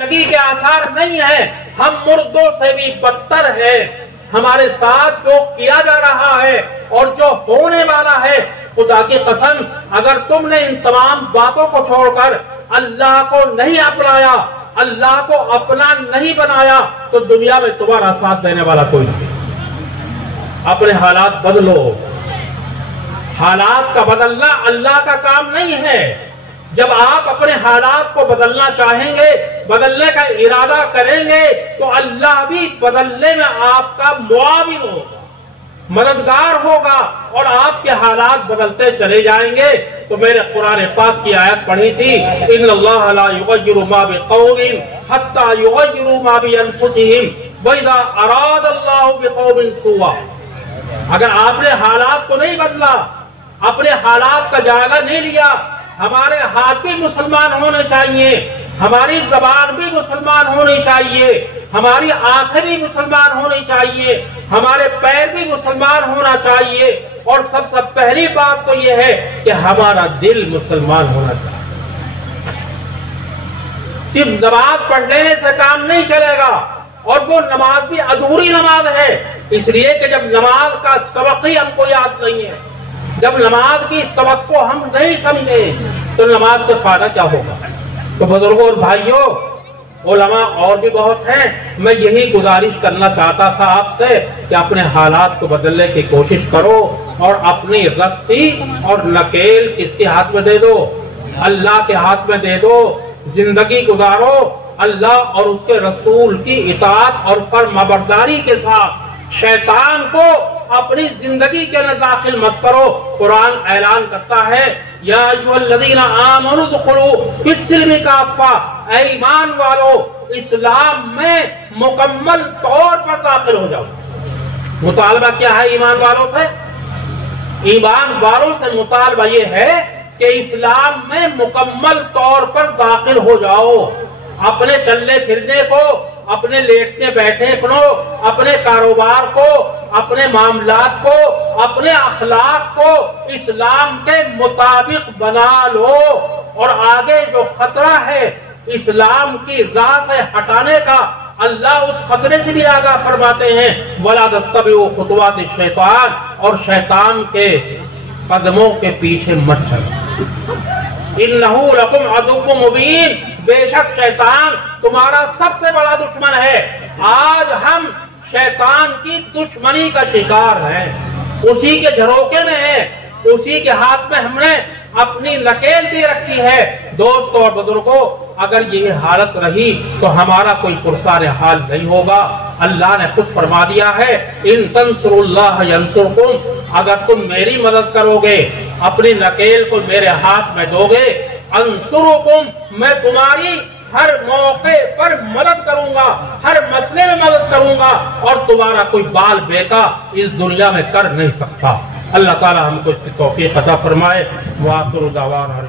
زندگی کے آثار نہیں ہیں، ہم مردوں سے بھی بدتر ہیں۔ ہمارے ساتھ جو کیا جا رہا ہے اور جو ہونے والا ہے، خدا کی قسم اگر تم نے ان تمام باتوں کو چھوڑ کر اللہ کو نہیں اپنایا، اللہ کو اپنا نہیں بنایا، تو دنیا میں تمہارا ساتھ دینے والا کوئی نہیں۔ اپنے حالات بدلو۔ حالات کا بدلنا اللہ کا کام نہیں ہے۔ جب آپ اپنے حالات کو بدلنا چاہیں گے، بدلنے کا ارادہ کریں گے، تو اللہ بھی بدلنے میں آپ کا معاون ہوگا، مددگار ہوگا، اور آپ کے حالات بدلتے چلے جائیں گے۔ تو میرے قرآن پاک کی آیت پڑھی تھی، ان اللہ لا یغیر ما بقوم حتی یغیروا ما بانفسہم وَإِذَا أَرَادَ اللَّهُ بِقَوْمٍ سُوءًا۔ اگر آپ نے حالات کو نہیں بدلا، اپنے حالات کا جائزہ نہیں لیا، ہمارے ہاتھ بھی مسلمان ہونے چاہیے، ہماری زبان بھی مسلمان ہونی چاہیے، ہماری آنکھیں بھی مسلمان ہونی چاہیے، ہمارے پیر بھی مسلمان ہونا چاہیے، اور سب سے پہلی بات تو یہ ہے کہ ہمارا دل مسلمان ہونا چاہیے۔ صرف نماز پڑھ لینے سے کام نہیں چلے گا، اور وہ نماز بھی ادھوری نماز ہے، اس لیے کہ جب نماز کا سبق ہی ہم کو یاد نہیں ہے، جب نماز کی سبق کو ہم نہیں سمجھے، تو نماز سے فائدہ کیا ہوگا؟ تو بزرگوں اور بھائیوں، علماء اور بھی بہت ہیں، میں یہی گزارش کرنا چاہتا تھا آپ سے کہ اپنے حالات کو بدلنے کی کوشش کرو، اور اپنی رسی اور نکیل کس کے ہاتھ میں دے دو؟ اللہ کے ہاتھ میں دے دو۔ زندگی گزارو اللہ اور اس کے رسول کی اطاعت اور فرمانبرداری کے ساتھ۔ شیطان کو اپنی زندگی کے اندر داخل مت کرو۔ قرآن اعلان کرتا ہے، یا ایھا الذین آمنوا ادخلوا فی السلم کافہ، اے ایمان والو اسلام میں مکمل طور پر داخل ہو جاؤ۔ مطالبہ کیا ہے ایمان والوں سے؟ ایمان والوں سے مطالبہ یہ ہے کہ اسلام میں مکمل طور پر داخل ہو جاؤ۔ اپنے چلنے پھرنے کو، اپنے لیٹنے بیٹھنے کو، اپنے کاروبار کو، اپنے معاملات کو، اپنے اخلاق کو اسلام کے مطابق بنا لو، اور آگے جو خطرہ ہے اسلام کی راہ سے ہٹانے کا، اللہ اس خطرے سے بھی آگاہ فرماتے ہیں، وَلَا تَتَّبِعُوا خُطُوَاتِ الشَّيْطَانِ، اور شیطان کے قدموں کے پیچھے مت چلو۔ اِنَّهُ لَكُمْ عَدُوٌّ مُبِينٌ، بے شک شیطان تمہارا سب سے بڑا دشمن ہے۔ آج ہم شیطان کی دشمنی کا شکار ہیں، اسی کے جھروکے میں ہیں، اسی کے ہاتھ میں ہم نے اپنی نکیل دی رکھی ہے۔ دوستوں اور بزرگوں، اگر یہ حالت رہی تو ہمارا کوئی پرسان حال نہیں ہوگا۔ اللہ نے خود فرما دیا ہے، ان تنصروا اللہ ینصرکم، اگر تم میری مدد کرو گے، اپنی نکیل کو میرے ہاتھ میں دو گے، انصرکم، میں تمہاری ہر موقع پر مدد کروں گا، ہر مسئلے میں مدد کروں گا، اور تمہارا کوئی بال بیٹا اس دنیا میں کر نہیں سکتا۔ اللہ تعالی ہم کو اس کی توفیق عطا فرمائے۔ وآخر دعوانا